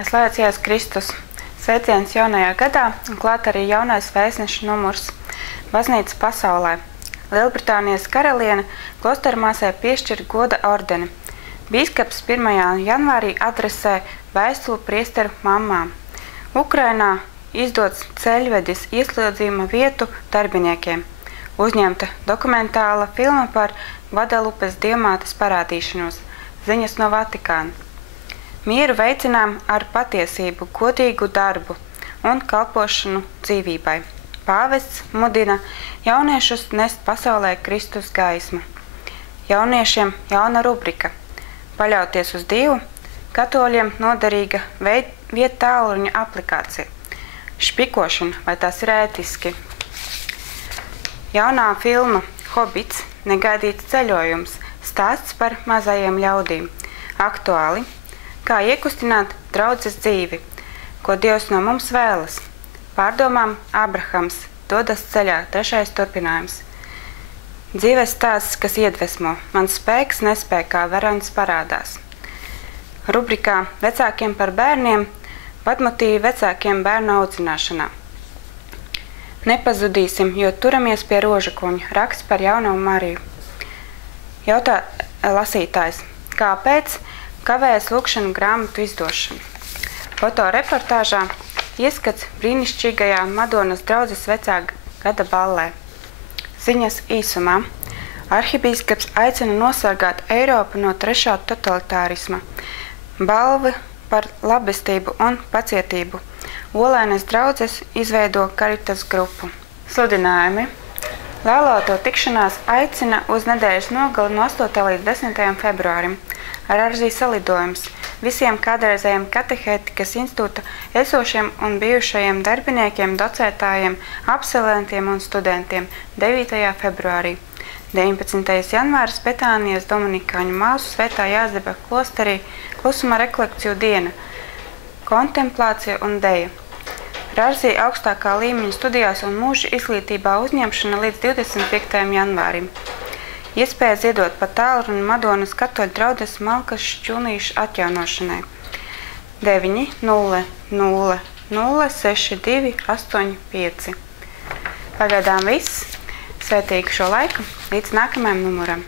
Slavēts Jēzus Kristus! Sveiciens jaunajā gadā un klāt arī jaunais vēstneša numurs Baznīcas pasaulē. Lielbritānijas karaliene klostermāsai piešķir goda ordeni. Bīskaps 1. janvārī adresē vēstuli priesteru mamām. Ukrainā izdots ceļvedis ieslodzījuma vietu darbiniekiem. Uzņemta dokumentāla filma par Gvadelupes dievmātes parādīšanos. Ziņas no Vatikāna. Mieru veicinām ar patiesību, godīgu darbu un kalpošanu dzīvībai. Pāvests mudina jauniešus nest pasaulē Kristus gaismu. Jauniešiem jauna rubrika. Paļauties uz Dievu, katoļiem noderīga viedtālruņa aplikācija. Špikošana, vai tas ir ētiski? Jaunā filma Hobits, negaidīts ceļojums, stāsts par mazajiem ļaudīm. Aktuāli. Kā iekustināt draudzes dzīvi, ko Dievs no mums vēlas. Pārdomām Abrahams dodas ceļā, 3. turpinājums. Dzīves stāsts, kas iedvesmo, mans spēks nespēkā varans parādās. Rubrikā Vecākiem par bērniem, vadmotīvi vecākiem bērnu audzināšanā. Nepazudīsim, jo turamies pie rožakuņa, raksts par jauno Mariju. Jautā lasītājs, kāpēc kavējas lūkšanu grāmatu izdošanu? Fotoreportāžā ieskats brīnišķīgajā Madonas draudzes vecā gada ballē. Ziņas īsumā. Arhibīskaps aicina nosargāt Eiropu no 3. totalitārisma. Balva par labestību un pacietību. Olainas draudzes izveido Karitas grupu. Sludinājumi. Lēloto tikšanās aicina uz nedēļas nogali no 8. līdz 10. februārim. Raržī salidojums visiem kādreizējiem katehētikas institūta esošiem un bijušajiem darbiniekiem, docētājiem, absolventiem un studentiem 9. februārī. 19. janvāris Betānijas Dominikāņu māsu Svētā Jāzepa klosterī klusuma rekolekciju diena, kontemplācija un deja. Raržī augstākā līmeņa studijās un mūža izglītībā uzņemšana līdz 25. janvārim. Iespēja ziedot pa tālruni Madonas katoļu draudzes Malkas Šķunīša atjaunošanai. 9 0 0 0 6 2 8 5. Pagaidām viss. Svētīgu šo laiku līdz nākamajam numuram.